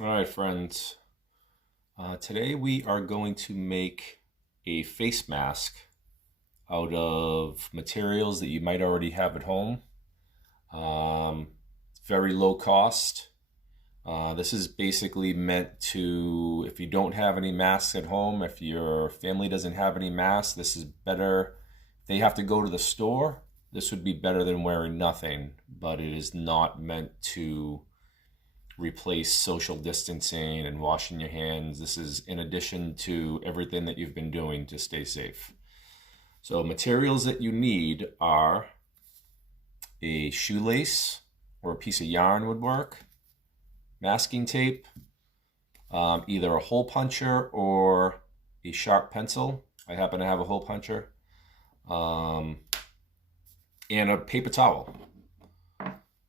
All right, friends. Today we are going to make a face mask out of materials that you might already have at home. It's very low cost. This is basically meant to, if you don't have any masks at home, if your family doesn't have any masks, this is better. If they have to go to the store, this would be better than wearing nothing, but it is not meant to replace social distancing and washing your hands. This is in addition to everything that you've been doing to stay safe. So materials that you need are a shoelace or a piece of yarn would work, masking tape, either a hole puncher or a sharp pencil. I happen to have a hole puncher, and a paper towel.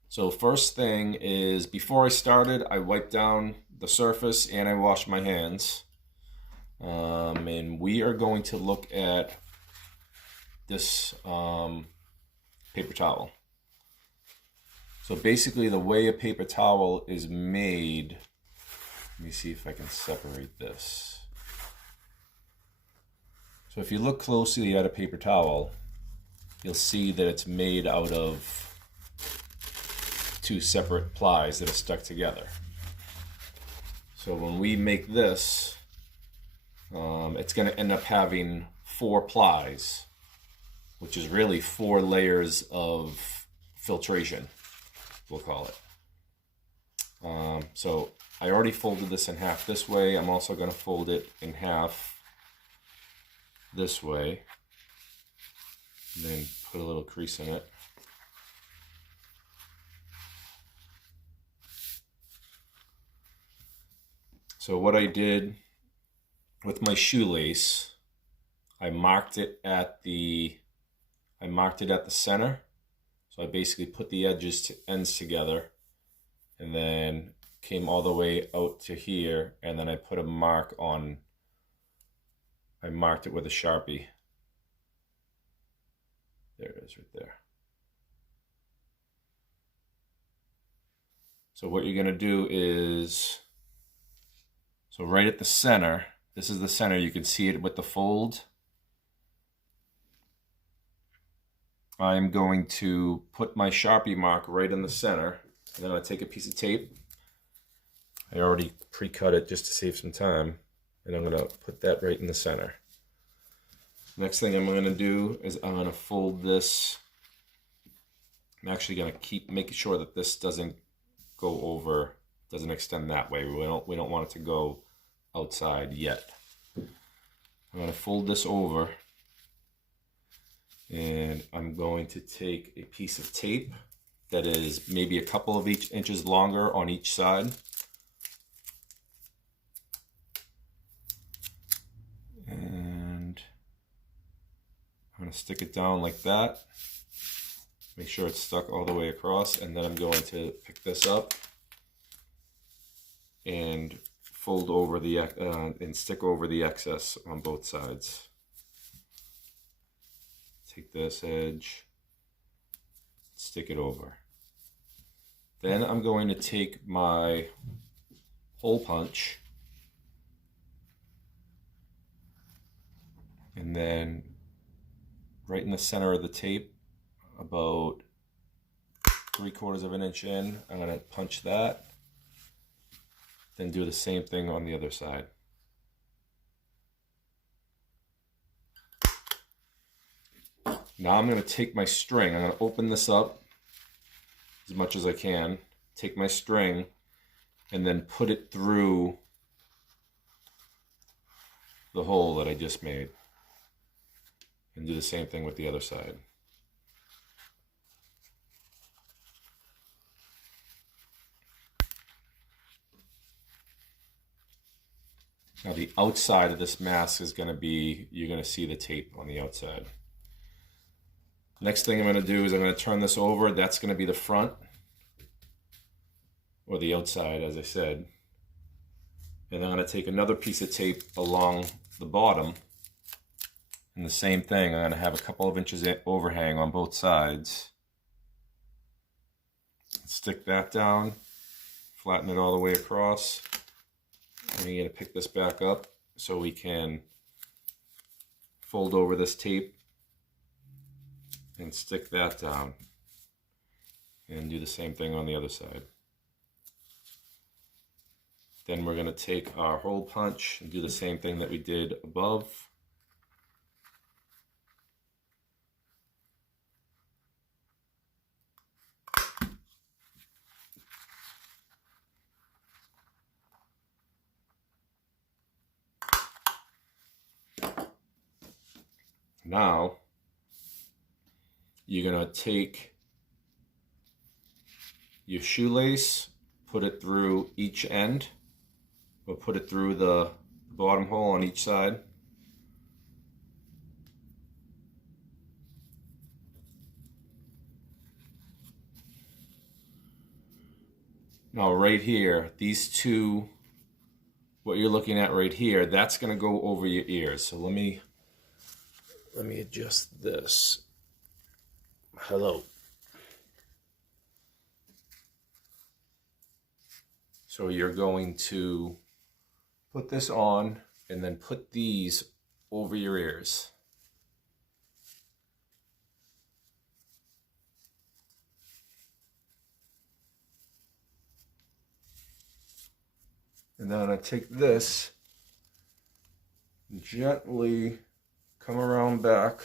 So first thing is, before I started, I wiped down the surface and I washed my hands. And we are going to look at this paper towel. So basically the way a paper towel is made, let me see if I can separate this. So if you look closely at a paper towel, you'll see that it's made out of two separate plies that are stuck together. So when we make this, it's going to end up having 4 plies, which is really 4 layers of filtration, we'll call it. So I already folded this in half this way. I'm also going to fold it in half this way, and then put a little crease in it. So what I did with my shoelace, I marked it at the center. So I basically put the ends together, and then came all the way out to here, and then I put a mark on. I marked it with a Sharpie. There it is, right there. So what you're gonna do is, so right at the center, this is the center, you can see it with the fold. I'm going to put my Sharpie mark right in the center, and then I take a piece of tape. I already pre-cut it just to save some time, and I'm gonna put that right in the center. Next thing I'm gonna do is I'm gonna fold this. I'm actually gonna keep making sure that this doesn't go over, doesn't extend that way. We don't want it to go outside yet. I'm going to fold this over, and I'm going to take a piece of tape that is maybe a couple of inches longer on each side. And I'm going to stick it down like that. Make sure it's stuck all the way across, and then I'm going to pick this up and fold over the and stick over the excess on both sides. Take this edge, stick it over. Then I'm going to take my hole punch, and then right in the center of the tape, about 3/4 of an inch in, I'm going to punch that. Then do the same thing on the other side. Now I'm going to take my string. I'm going to open this up as much as I can. Take my string and then put it through the hole that I just made. And do the same thing with the other side. Now the outside of this mask is going to be, you're going to see the tape on the outside. Next thing I'm going to do is I'm going to turn this over. That's going to be the front, or the outside, as I said. And I'm going to take another piece of tape along the bottom, and the same thing, I'm going to have a couple of inches overhang on both sides. Stick that down, flatten it all the way across. And you're going to pick this back up so we can fold over this tape and stick that down. And do the same thing on the other side. Then we're going to take our hole punch and do the same thing that we did above. Now, you're going to take your shoelace, put it through each end, or put it through the bottom hole on each side. Now right here, these two, what you're looking at right here, that's going to go over your ears. So let me adjust this. Hello. So you're going to put this on and then put these over your ears. And then I take this, gently come around back.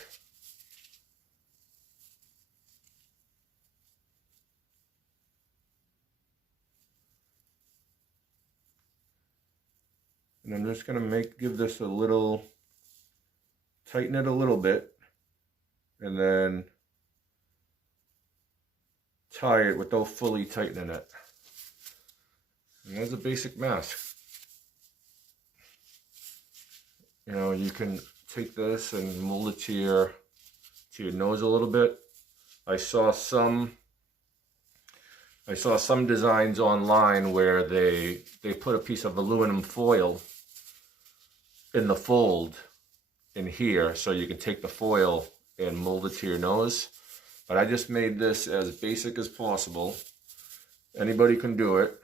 And I'm just going to give this a little, tighten it a little bit, and then tie it without fully tightening it. And there's a basic mask. You know, you can take this and mold it to your nose a little bit. I saw some designs online where they put a piece of aluminum foil in the fold in here, so you can take the foil and mold it to your nose. But I just made this as basic as possible. Anybody can do it,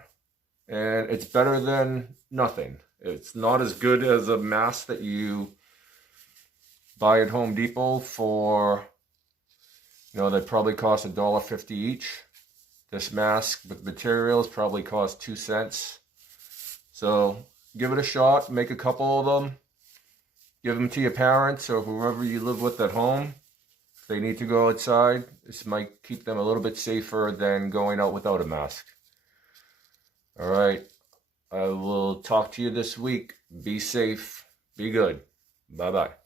and it's better than nothing. It's not as good as a mask that you buy at Home Depot for, you know, they probably cost $1.50 each. This mask with materials probably cost 2 cents. So give it a shot, make a couple of them, give them to your parents or whoever you live with at home. If they need to go outside, this might keep them a little bit safer than going out without a mask. All right, I will talk to you this week. Be safe, be good. Bye-bye.